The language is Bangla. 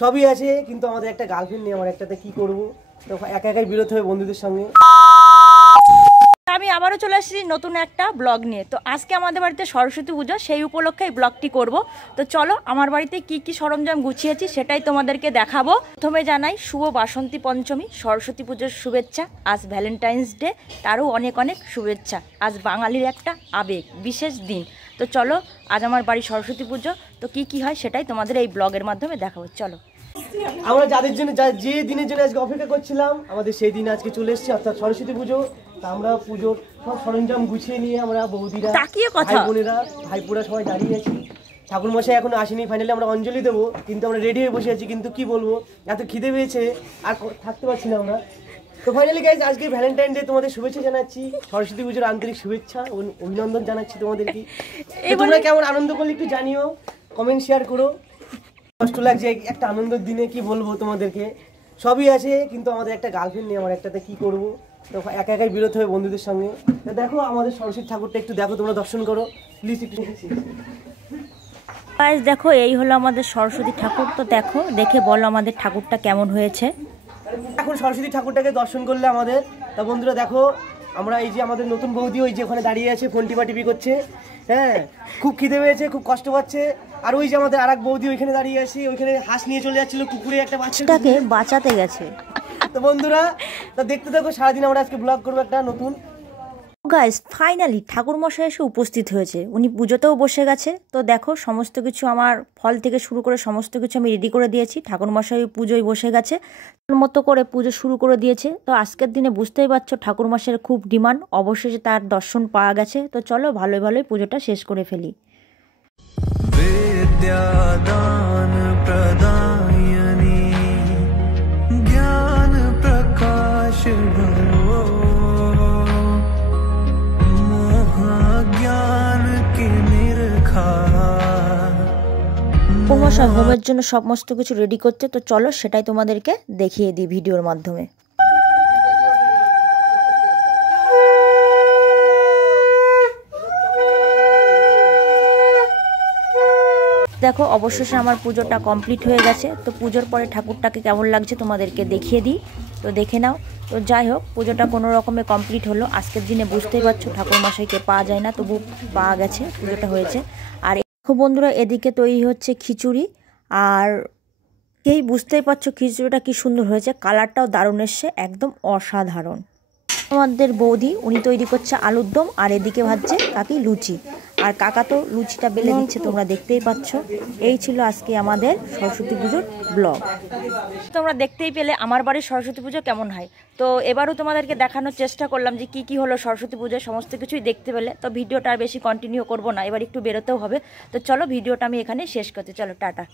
সবই আছে, কিন্তু আমাদের একটা গার্লফ্রেন্ড নেই। আমার একটাতে কি করব, তো একা একাই বিরত হবে বন্ধুদের সঙ্গে। আমি আবারও চলে এসেছি নতুন একটা ব্লগ নিয়ে। তো আজকে আমাদের বাড়িতে সরস্বতী পুজো, সেই উপলক্ষে এই ব্লগটি করব। তো চলো আমার বাড়িতে কি কি সরঞ্জাম গুছিয়েছি সেটাই তোমাদেরকে দেখাবো। প্রথমে জানাই শুভ বাসন্তী পঞ্চমী, সরস্বতী পুজোর শুভেচ্ছা। আজ ভ্যালেন্টাইন্স ডে, তারও অনেক অনেক শুভেচ্ছা। আজ বাঙালির একটা আবেগ, বিশেষ দিন। তো চলো আজ আমার বাড়ি সরস্বতী পুজো, তো কি কি হয় সেটাই তোমাদের এই ব্লগের মাধ্যমে দেখাবো। চলো। আমরা যাদের জন্য যে দিনের জন্য আজকে অপেক্ষা করছিলাম, আমাদের সেই দিন আজকে চলে এসেছি, অর্থাৎ সরস্বতী পুজো। তা আমরা পুজোর সব সরঞ্জাম গুছিয়ে নিয়ে আমরা বৌদিরা, ভাই বোনেরা, ভাইপুরা সবাই দাঁড়িয়ে আছি। ঠাকুর মশাই এখনো আসেনি, ফাইনালি আমরা অঞ্জলি দেবো, কিন্তু আমরা রেডি হয়ে বসে আছি। কিন্তু কি বলবো, এত খিদে পেয়েছে আর থাকতে পারছি না আমরা। তো ফাইনালি গাইজ, আজকে ভ্যালেন্টাইন ডে, তোমাদের শুভেচ্ছা জানাচ্ছি, সরস্বতী পুজোর আন্তরিক শুভেচ্ছা ও অভিনন্দন জানাচ্ছি তোমাদেরকে। তোমরা কেমন আনন্দ করলে একটু জানিও, কমেন্ট শেয়ার করো। কষ্ট লাগছে একটা আনন্দের দিনে, কি বলবো তোমাদেরকে। সবই আছে, কিন্তু আমাদের একটা গার্লফ্রেন্ড নেই। আমার একটাতে কি করব, তো একা একাই বিরত হবে বন্ধুদের সঙ্গে। তো দেখো আমাদের সরস্বতী ঠাকুরটা একটু দেখো, তোমরা দর্শন করো প্লিজ একটু। গাইস দেখো, এই হলো আমাদের সরস্বতী ঠাকুর। তো দেখো, দেখে বলো আমাদের ঠাকুরটা কেমন হয়েছে। এখন সরস্বতী ঠাকুরটাকে দর্শন করলে আমাদের, তা বন্ধুরা দেখো, আমরা এই যে আমাদের নতুন বৌদি ওই যে ওখানে দাঁড়িয়ে আছে, ফোন টিপি করছে। হ্যাঁ, খুব খিদে পেয়েছে, খুব কষ্ট পাচ্ছে। আর ওই যে আমাদের আরেক বৌদি ওইখানে দাঁড়িয়ে আছে, ওইখানে হাঁস নিয়ে চলে যাচ্ছিল, কুকুরে একটা বাচ্চাটাকে বাঁচাতে গেছে। তো বন্ধুরা, তা দেখতে দেখো, সারাদিন আমরা আজকে ব্লগ করবো একটা নতুন। গাইস ফাইনালি ঠাকুর মশাই এসে উপস্থিত হয়েছে, উনি পুজোতেও বসে গেছে। তো দেখো, সমস্ত কিছু আমার ফল থেকে শুরু করে সমস্ত কিছু আমি রেডি করে দিয়েছি। ঠাকুর মশাই পুজোয় বসে গেছে, তার মতো করে পুজো শুরু করে দিয়েছে। তো আজকের দিনে বুঝতেই পারছো ঠাকুর মশাইয়ের খুব ডিমান্ড, অবশেষে তার দর্শন পাওয়া গেছে। তো চলো ভালোই ভালোই পুজোটা শেষ করে ফেলি। विद्यादान प्रदायिनी ज्ञान प्रकाश भरो मोह ज्ञान की निरखा। ঠাকুর মশাই হোমের জন্য সমস্ত কিছু রেডি করছে। তো চলো সেটাই তোমাদেরকে দেখিয়ে দিই ভিডিওর মাধ্যমে। দেখো, অবশেষে আমার পুজোটা কমপ্লিট হয়ে গেছে। তো পুজোর পরে ঠাকুরটাকে কেমন লাগছে তোমাদেরকে দেখিয়ে দিই, তো দেখে নাও। তো যাই হোক, পুজোটা কোনো রকমে কমপ্লিট হলো। আজকের দিনে বুঝতেই পারছো ঠাকুর মশাইকে পাওয়া যায় না, তবু পাওয়া গেছে, পুজোটা হয়েছে। আর দেখো বন্ধুরা, এদিকে তৈরি হচ্ছে খিচুড়ি। আর এই বুঝতেই পারছো খিচুড়িটা কি সুন্দর হয়েছে, কালারটাও দারুণ এসছে, একদম অসাধারণ। আমাদের বৌদি উনি তৈরি করছে আলুর দম, আর এদিকে ভাজছে কাকি লুচি, আর কাকা তো লুচিটা বেলে দিচ্ছে, তোমরা দেখতেই পাচ্ছ। এই ছিল আজকে আমাদের সরস্বতী পুজোর ব্লগ। তোমরা দেখতেই পেলে আমার বাড়ির সরস্বতী পুজো কেমন হয়। তো এবারও তোমাদেরকে দেখানোর চেষ্টা করলাম যে কি কি হলো সরস্বতী পুজোয়, সমস্ত কিছুই দেখতে পেলে। তো ভিডিওটা আর বেশি কন্টিনিউ করবো না, এবার একটু বেরোতেও হবে। তো চলো ভিডিওটা আমি এখানে শেষ করতে, চলো টাটা।